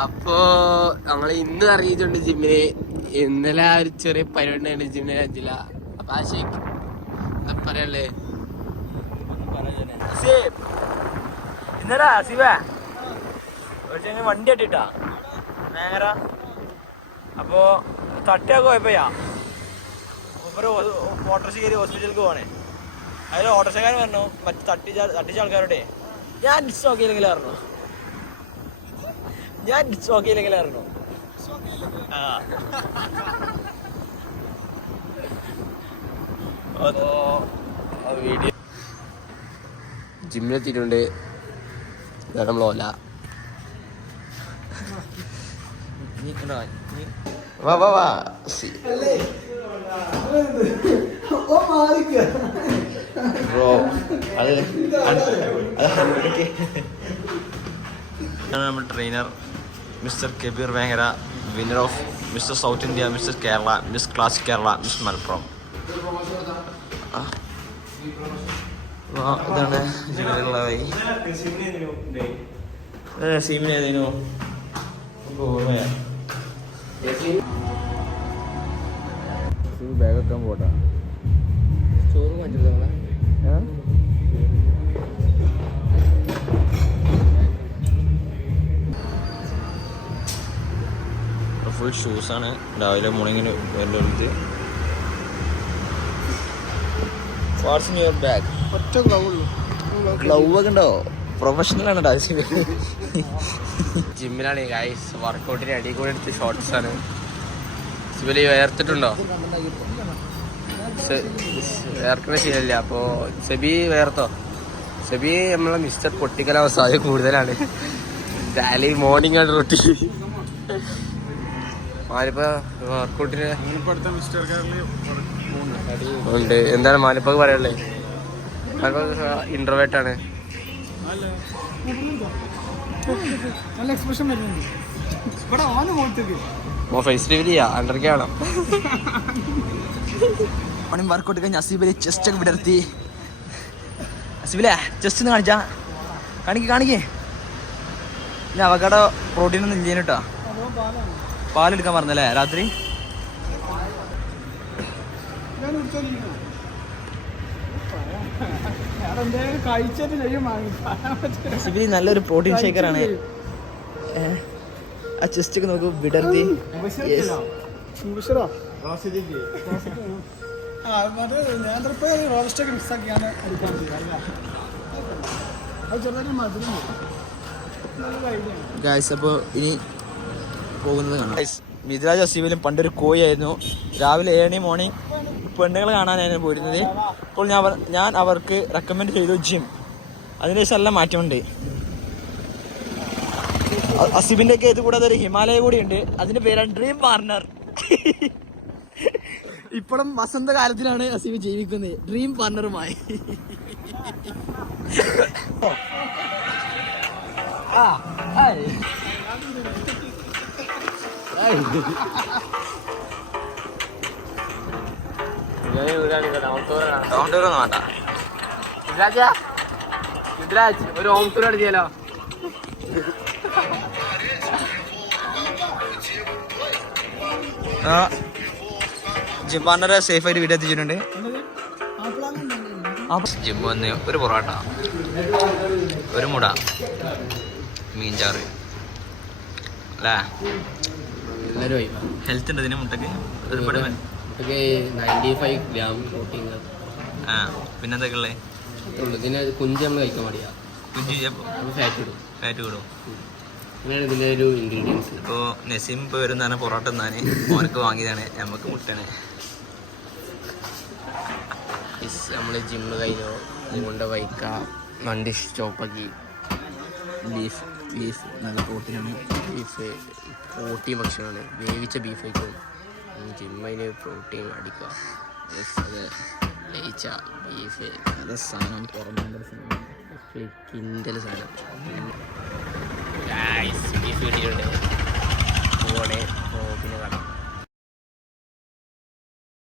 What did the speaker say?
അപ്പോ നമ്മള് ഇന്ന് അറിയിച്ചുണ്ട് ജിമ്മിന്. ഇന്നലെ ഒരു ചെറിയ പരിപാടി ജിമ്മിന് അഞ്ചില്ല. അപ്പൊ ആശയ്ക്ക് എന്താ പറയല്ലേ? ഇന്നലെ ശിവ വണ്ടി തട്ടിട്ടാ നേര. അപ്പോ തട്ടിയാ പോയപ്പോയാ ഓട്ടോറിക്ഷ കയറി ഹോസ്പിറ്റലിലേക്ക് പോകണേ. അതിൽ ഓട്ടോറിക്ഷക്കാരൻ പറഞ്ഞു മറ്റേ തട്ടിച്ച ആൾക്കാരോടെ ഞാൻ ഡിസ് നോക്കിയില്ലെങ്കിലും പറഞ്ഞു. വീഡിയോ ജിമ്മിലെത്തിയിട്ടുണ്ട്. നമ്മൾ ഓല വാ വാ വാ. ബ്രോ അത് നമ്മുടെ trainer mister Kabir Vengara, winner of mister south India, mister Kerala, miss classic Kerala, miss Malappuram. ഇതാണ് ജിമ്മിലുള്ള വഴി. സീമിനേതേനു ബാഗ് വെക്കാൻ പോട്ടാ. ചോറ് വാങ്ങിച്ചില്ല ഫുൾ ഷൂസാണ്. രാവിലെ മോർണിംഗിന് വരുന്നത്. What's in your bag? ഒറ്റ ഗ്ലൗ ഒക്കെ ഉണ്ടോ? പ്രൊഫഷണൽ ആണ് ജിമ്മിലാണ് ഗൈസ്. വർക്കൗട്ടിന് അടി കൂടെ എടുത്ത് ഷോർട്സ് ആണ്. സിബലി വേർത്തിട്ടുണ്ടോ? വേർക്കുന്ന ശീലമില്ല. അപ്പോ സെബി വേർത്തോ? സെബി നമ്മളെ മിസ്റ്റർ പൊട്ടിക്കലാവാൻ സാധ്യത കൂടുതലാണ്. ഡാലി മോർണിംഗ് ആണ് റൊട്ടീൻ. മാലിപ്പ വർക്കൗട്ടിന് ഉണ്ട്. എന്താണ് മാലിപ്പക്ക് പറയാനുള്ളത്? മാലിപ്പ ഇൻട്രോവേർട്ടാണ്. ഫേസ് റിവീൽ ചെയ്യാം. അണ്ടർക്കെ വേണം. വർക്കൗട്ട് കഴിഞ്ഞ് അസീബിലെ ചെസ്റ്റ് ഒക്കെ വിടർത്തി. അസീബിലെ ചെസ്റ്റ് ഒന്ന് കാണിച്ചാ കാണിക്കേ. ഇല്ല അവക്കടെ പ്രോട്ടീൻ ഒന്നും ഇല്ലേനു കേട്ടോ. പാലെടുക്കാൻ പറഞ്ഞല്ലേ രാത്രി? സിബിലി നല്ലൊരു പ്രോട്ടീൻ ഷേക്കറാണ്. ആ ചെസ്റ്റ് ഒക്കെ നോക്കൂ വിടർത്തി. അപ്പോൾ ഇനി പോകുന്നത് കാണാം. മിഥിലാജ് അസീബിലും പണ്ടൊരു കോയായിരുന്നു. രാവിലെ 7 മോർണിംഗ് പെണ്ണുങ്ങളെ കാണാനായിരുന്നു പോയിരുന്നത്. ഇപ്പോൾ ഞാൻ അവർക്ക് റെക്കമെൻഡ് ചെയ്തു ജിം. അതിനുശേഷം എല്ലാം മാറ്റമുണ്ട്. അസീബിൻ്റെ ഒക്കെ ഇത് കൂടാതെ ഒരു ഹിമാലയ കൂടി ഉണ്ട്. അതിൻ്റെ പേരാണ് ഡ്രീം പാർട്ണർ. ഇപ്പോഴും വസന്തകാലത്തിലാണ് അസീബ് ജീവിക്കുന്നത് ഡ്രീം പാർട്ണറുമായി. ഒരു ഹോം ടൂർ അടിച്ചാലോ? ജിം പാർട്ണറെ സേഫ് ആയിട്ട് വീഡിയോ എത്തിച്ചിട്ടുണ്ട്. ജിം വന്ന് ഒരു പൊറോട്ട, ഒരു മുട, മീൻചാറ് അല്ലേ? ഹെൽത്ത് ഉണ്ട് ഇതിന്. മുട്ടക്ക് 95 ഗ്രാം പ്രോട്ടീൻ. ആ പിന്നെ എന്തൊക്കെ ഉള്ളത്? ഇതിന് കുഞ്ചി നമ്മൾ കഴിക്കാൻ പാടില്ല. കുഞ്ചി ഫാറ്റ് കൂടും. അങ്ങനെയാണ് ഇതിൻ്റെ ഒരു ഇൻഗ്രീഡിയൻസ്. ഇപ്പോൾ നസീം ഇപ്പോൾ വരുന്നതാണ് പൊറോട്ട തിന്നാൻ. മോനക്ക് വാങ്ങിയതാണ്. നമുക്ക് മുട്ടണ്. നമ്മൾ ജിമ്മ് കഴിഞ്ഞോ അതുകൊണ്ട് വൈക്ക വണ്ടി സ്റ്റോപ്പാക്കി. ബീഫ് നല്ല പ്രോട്ടീനാണ്. പ്രോട്ടീൻ ഭക്ഷണമാണ്. വേവിച്ച ബീഫ് കഴിക്കും. ജിമ്മയില് പ്രോട്ടീൻ അടിക്കുക. അത് വേവിച്ച ബീഫ് നല്ല സാധനം. പുറമേ കിന്തൽ സാധനം. ബീഫ് കിട്ടിയിട്ടുണ്ട്. പോണേ പിന്നെ കാണാം.